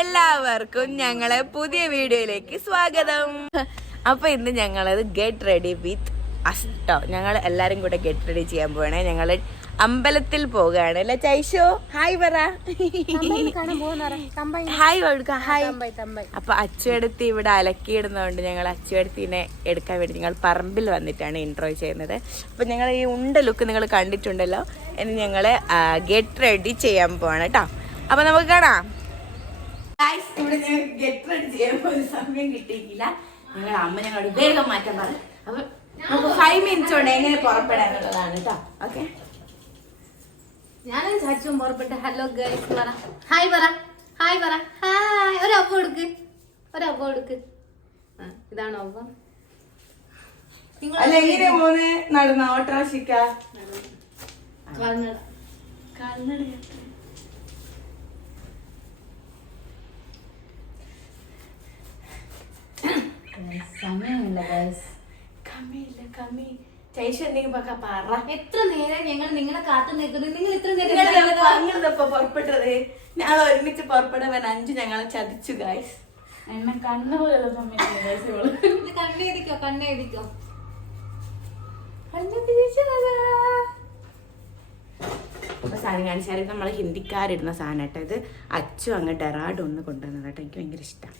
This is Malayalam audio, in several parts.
എല്ലാവർക്കും ഞങ്ങളെ പുതിയ വീഡിയോയിലേക്ക് സ്വാഗതം. അപ്പൊ ഇന്ന് ഞങ്ങളത് ഗെറ്റ് റെഡി വിത്ത് അസ്റ്റോ. ഞങ്ങൾ എല്ലാരും കൂടെ ഗെറ്റ് റെഡി ചെയ്യാൻ പോവാണ്. ഞങ്ങള് അമ്പലത്തിൽ പോവുകയാണ് അല്ലെ ചൈശോ? ഹായ് പറ. ഹായ് കൊടുക്ക. ഹായ്. അപ്പൊ അച്ചുവെടുത്തി ഇവിടെ അലക്കിയിടുന്നതുകൊണ്ട് ഞങ്ങൾ അച്ചുവെടുത്തിനെ എടുക്കാൻ വേണ്ടി ഞങ്ങൾ പറമ്പിൽ വന്നിട്ടാണ് ഇൻട്രോ ചെയ്യുന്നത്. അപ്പൊ ഞങ്ങൾ ഈ ഉണ്ട ലുക്ക് നിങ്ങൾ കണ്ടിട്ടുണ്ടല്ലോ. ഇനി ഞങ്ങള് ഗെറ്റ് റെഡി ചെയ്യാൻ പോവാണ് കേട്ടോ. അപ്പൊ നമുക്ക് കാണാം. ഇവിടെ ഞങ്ങൾ ഗെറ്റ് റെഡി ചെയ്യാൻ പോകുന്ന സമയം കിട്ടിയിട്ടില്ല. ഞങ്ങളുടെ അമ്മ ഞങ്ങളോട് വേഗം മാറ്റാൻ പറഞ്ഞു. അപ്പൊ നമുക്ക് 5 minutes കൊണ്ട് എങ്ങനെ പുറപ്പെടാന്നുള്ളതാണ് കേട്ടോ. ഓക്കെ, ഞാനും ചാച്ചും പുറപ്പെട്ട് ഹലോ ഗൈസ് പറ. ഹായ് പറ. ഹായ് പറ. ഹായ്. ഒരു അപ്പ കൊടുക്ക്. ഇതാണോ അപ്പം? അല്ല എങ്ങനെ പോന്ന് നടന്ന ഓട്ടോറിക്ഷ സമയമില്ല ഗൈസ്. കമ്മി ചൈശ എന്തെങ്കിലും പറ. എത്ര നേരം ഞങ്ങൾ നിങ്ങളെ കാത്തു നിൽക്കുന്നത്. നിങ്ങൾ ഇത്ര നേരം പുറപ്പെട്ടത്. ഞങ്ങൾ ഒരുമിച്ച് പുറപ്പെടാൻ 5 ഞങ്ങളെ ചതിച്ചു ഗൈസ്. എന്നെ കണ്ണുപോലെ കണ്ണെഴുതിക്കോ. അപ്പൊ സാധനം കാണിച്ചാൽ നമ്മളെ ഹിന്ദിക്കാരിടുന്ന സാധനം കേട്ടോ. ഇത് അച്ചു അങ്ങ് ഡെറാഡൊന്ന് കൊണ്ടുവന്നത് കേട്ടോ. എനിക്ക് ഭയങ്കര ഇഷ്ടമാണ്.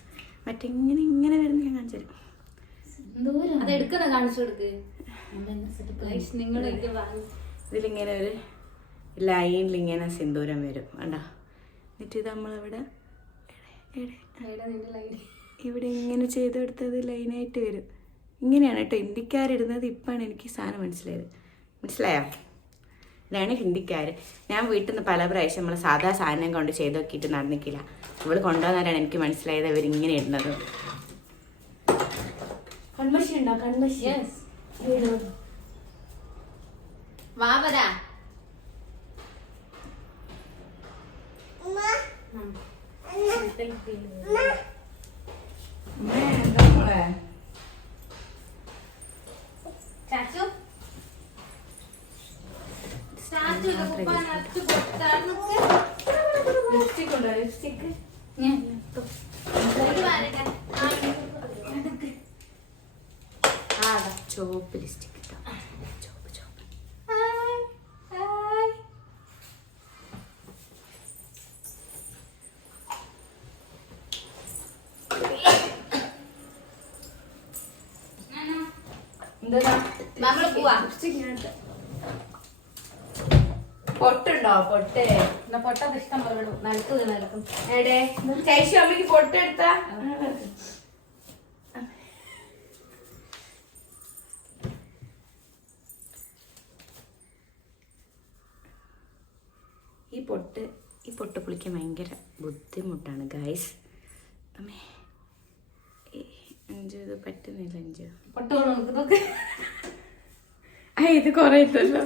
ഇങ്ങനെ വരുന്ന ഞാൻ കാണിച്ചു തരും. അത് എടുക്കുന്ന കാണിച്ചു കൊടുക്ക്. ഇതിലിങ്ങനെ ഒരു ലൈനിൽ ഇങ്ങനെ സിന്ദൂരം വരും കണ്ടോ. എന്നിട്ട് ഇത് നമ്മളിവിടെ ഇവിടെ ഇങ്ങനെ ചെയ്ത് കൊടുത്തത് ലൈനായിട്ട് വരും. ഇങ്ങനെയാണ് കേട്ടോ ഹിന്ദിക്കാരിടുന്നത്. ഇപ്പാണ് എനിക്ക് സാധനം മനസ്സിലായോ? ഇതാണ് ഹിന്ദിക്കാർ. ഞാൻ വീട്ടിൽ നിന്ന് പല പ്രാവശ്യം നമ്മൾ സാധാ സാധനം കൊണ്ട് ചെയ്ത് നോക്കിയിട്ട് നടന്നിക്കില്ല. ഇവള് കൊണ്ടുവന്നാലാണ് എനിക്ക് മനസ്സിലായത് ഇവരിങ്ങനെ ഇടുന്നത്. കൺമശി ഉണ്ടോ? കൺമശി വാവരാ. ചാച്ചു ലിപ്സ്റ്റിക് ഉണ്ടോ? ലിപ്സ്റ്റിക് ചോപ്പ് ലിപ്സ്റ്റിക് പൊട്ടുണ്ടോ? പൊട്ടത് ഇഷ്ടം പോലെ നടക്കും. എടേ ചൈശു അമ്മക്ക് പൊട്ടെടുത്താ. ഈ പൊട്ട് പൊളിക്കാൻ ഭയങ്കര ബുദ്ധിമുട്ടാണ് ഗൈസ്. അമ്മേ 5 ഇത് പറ്റുന്നില്ല. 5 പൊട്ട് ഇത് കുറേ ഇല്ലല്ലോ.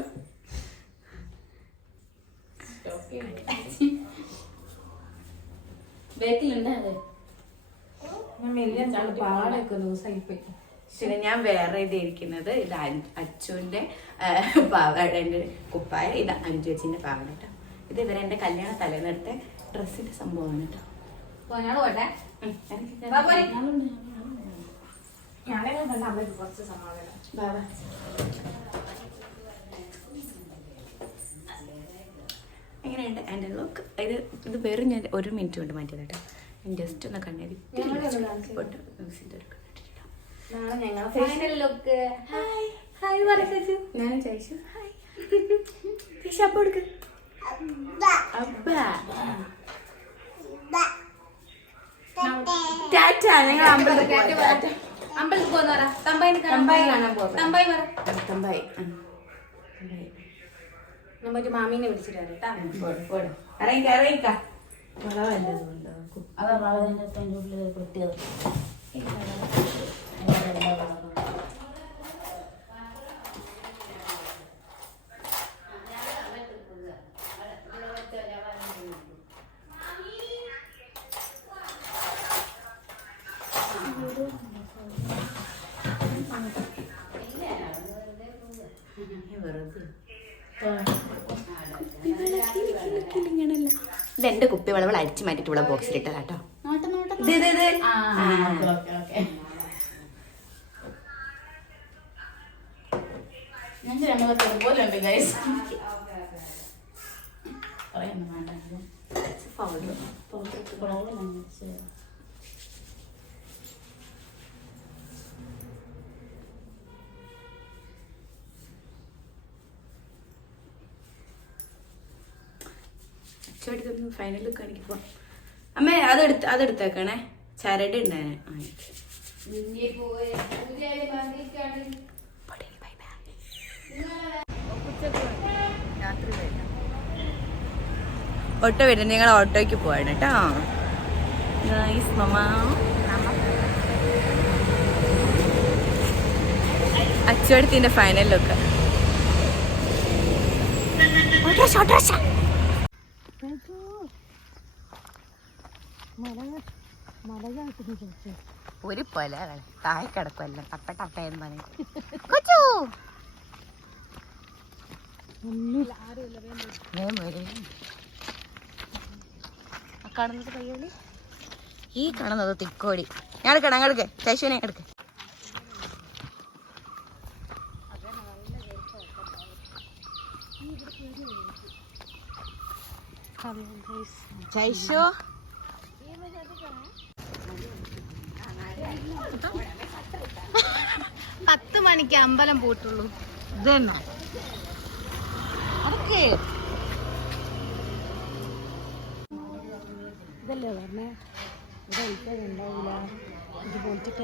ശരി, ഞാൻ വേറെ ഇത് ഇരിക്കുന്നത്. ഇത് അച്ചുവിന്റെ പാവാട, എൻ്റെ കുപ്പായ. ഇത് അഞ്ചു വെച്ചിന്റെ പാവാട കേട്ടോ. ഇത് ഇവരെന്റെ കല്യാണ തലേന്നെടുത്ത ഡ്രസ്സിന്റെ സംഭവമാണ് കേട്ടോ. എങ്ങനെയുണ്ട് എൻ്റെ ലുക്ക്? ഇത് വെറും ഞാൻ 1 minute കൊണ്ട് മാറ്റിയത് കേട്ടോ. ഞാൻ ജസ്റ്റ് ഒന്ന് കണ്ണേരി ഞാനും ചൈശു ഹായ്. ചൈശു അപ്പ കൊടുക്ക്. ഞങ്ങൾ അമ്പലത്തിൽ പോകുന്നവരാ. തമ്പായി കാണാൻ പോകും. തമ്പായി നമ്മക്ക് മാമീനെ വിളിച്ചിട്ട് കേട്ടാ. ഇറങ്ങിക്ക. അതാ വളവിന്റെ ഉള്ളിൽ പൊട്ടിയത്. ഇതെന്റെ കുപ്പി വളവൾ അടിച്ചു മാറ്റിട്ട് ഇവിടെ ബോക്സിലിട്ടതാട്ടോ. പോലെ ഉണ്ട് ഗൈസ്. അച്ചടിക്കൊന്ന് ഫൈനൽ ലുക്ക് കാണിക്ക് പോവാം. അമ്മേ അതെടുത്തേക്കണേ, ചരട് ഉണ്ടാനെ. ഓട്ടോ വരുന്നത്, ഞങ്ങൾ ഓട്ടോയ്ക്ക് പോവാണ് കേട്ടോ. അച്ചുവടുത്തിന്റെ ഫൈനൽ ലുക്ക്. ഒരു പോലെ താഴെ കിടക്കുമല്ലോ ടപ്പയെന്ന് പറഞ്ഞു. കാണുന്നത് പയ്യോളി, ഈ കാണുന്നത് തിക്കോടി. ഞാൻ എടുക്കണം, അങ്ങെടുക്ക് ശശുവിനെ എടുക്ക്. ശൈശു 10 മണിക്ക് അമ്പലം പോയിട്ടുള്ളൂ. ഇതെന്നാ അതൊക്കെ ഇതല്ലേ പറഞ്ഞേ, ഉണ്ടാവില്ല. ഇത് പോയിട്ടിട്ട്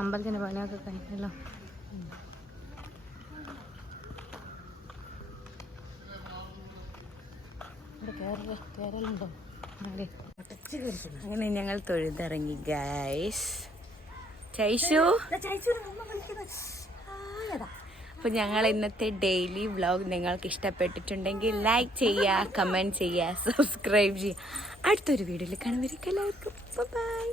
അമ്പലത്തിന്റെ പണിയൊക്കെ കഴിഞ്ഞല്ലോ. കേരളുണ്ടോ? അങ്ങനെ ഞങ്ങൾ തൊഴുതിറങ്ങി ഗൈസ്. ചൈശു, അപ്പോൾ ഞങ്ങൾ ഇന്നത്തെ ഡെയിലി വ്ളോഗ് നിങ്ങൾക്ക് ഇഷ്ടപ്പെട്ടിട്ടുണ്ടെങ്കിൽ ലൈക്ക് ചെയ്യുക, കമൻറ്റ് ചെയ്യുക, സബ്സ്ക്രൈബ് ചെയ്യുക. അടുത്തൊരു വീഡിയോയിൽ കാണുമ്പോഴേക്കും എല്ലാവർക്കും ബൈ.